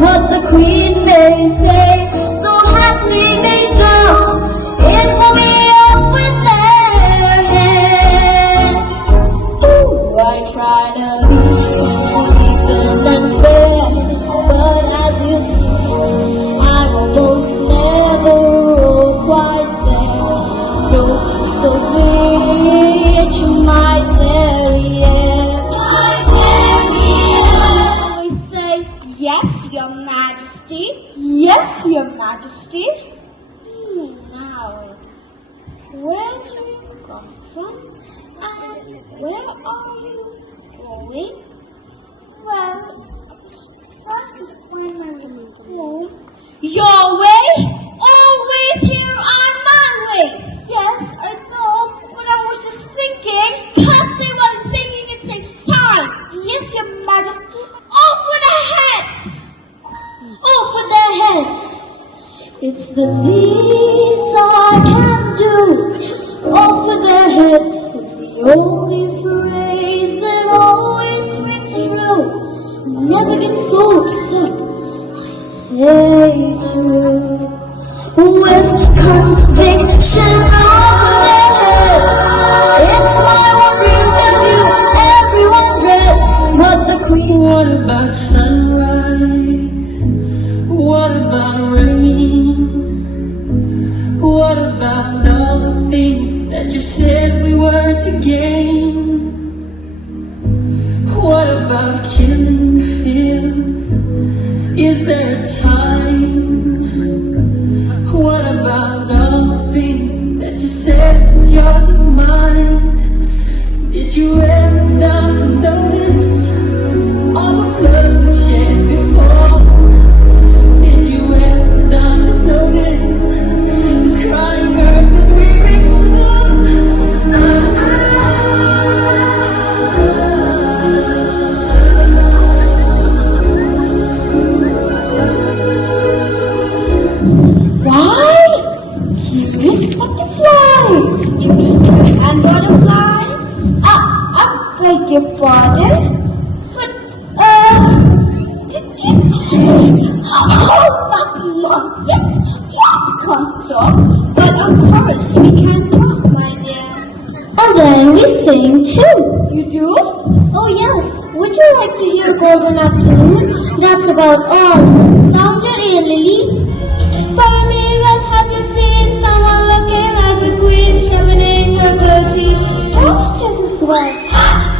what the Queen may say. Though hats we may doff, it will be off with their heads. Ooh, I try to be even and fair, but as you see, I'm almost never quite there. No, so which my terrier, we say, yes, Your Majesty. Yes, Your Majesty. Now, where do you come from, and where are you going? Well, I was trying to find my little home. Your way? Always here on my ways. Yes, I know, but I was just thinking. Can't say what I'm thinking, it saves time. Yes, Your Majesty. Off with their heads! Off with their heads! It's the least I can do. Off with their heads is the only phrase that always rings true. Never gets old, so I say true. With conviction over their heads, it's my one real nephew. Everyone dreads what the Queen. What about sunrise? What about rain? What about all the things that you said we were to gain? What about killing fears? Is there a time? What about all the things that you said was yours and mine? Did you ever stop to notice all the blood we shed before? Did you ever stop to notice this crying earth as we reach Why? These butterflies. You mean and butterflies? I beg your pardon? But, did you just... Oh, that's nonsense! Yes, can't talk. But of course we can talk, my dear. And then we sing too. You do? Oh yes. Would you like to hear Golden Afternoon? That's about all. Sound your ear, Lily. For me, what have you seen? Someone looking like the Queen, shoving in her goatee. Oh, just as well.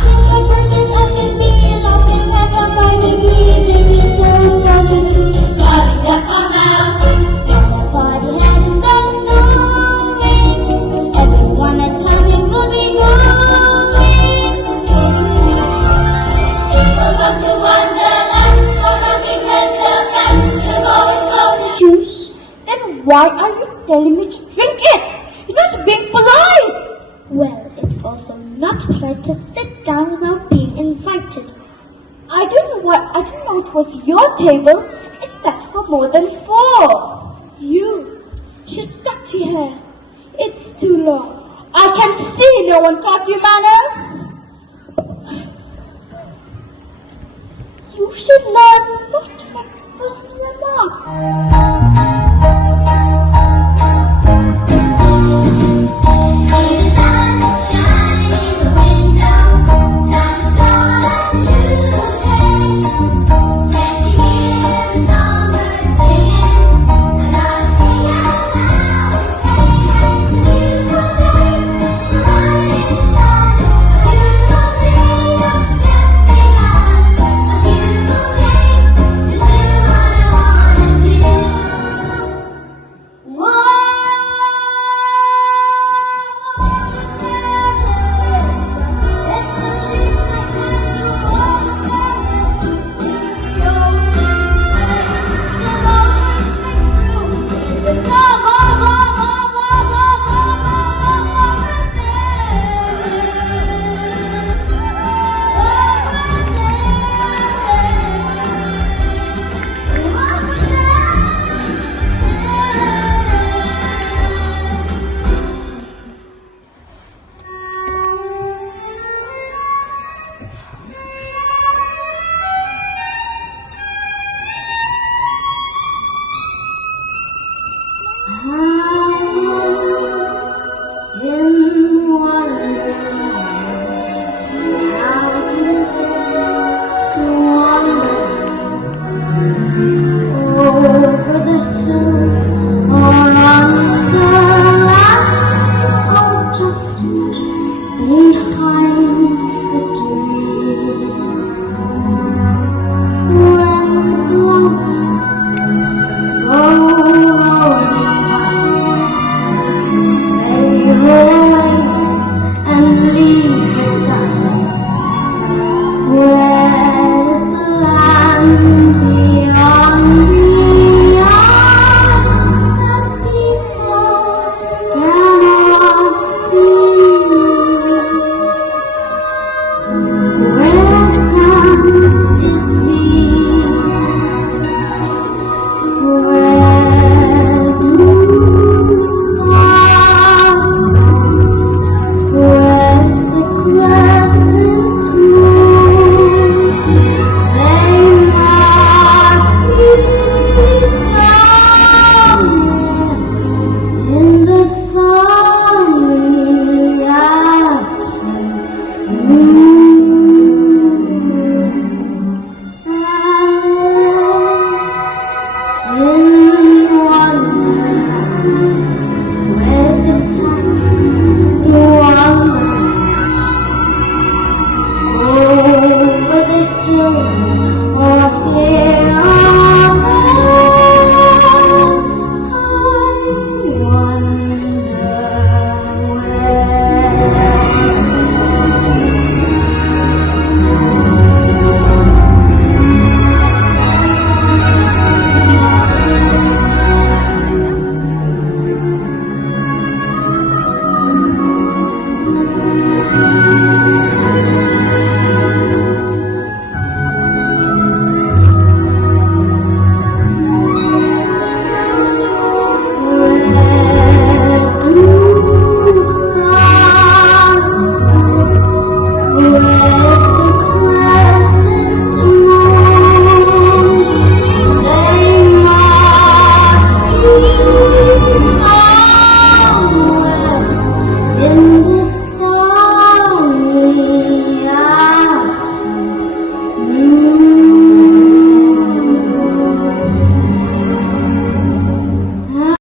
Seems like persons asking me, laughing as I'm by the green. This is so fun to choose. Body that come out. Body head is got us knowing. Everyone that coming will be going. Welcome to Wonderland. For nothing can look at. You're going so Juice? Then why are you telling me to drink it? You're not being polite. Well, it's also not polite to sit down without being invited. I didn't know it was your table. It's set for more than 4. You should cut your hair. It's too long. I can see no one taught you manners. You should learn not to make personal remarks. See the sun shining in the window. Time to start a new day. Can't you hear the songbirds singing? I gotta sing out loud and say it's a beautiful day. We're running in the sun. A beautiful day that's just begun. A beautiful day to do what I wanna do. in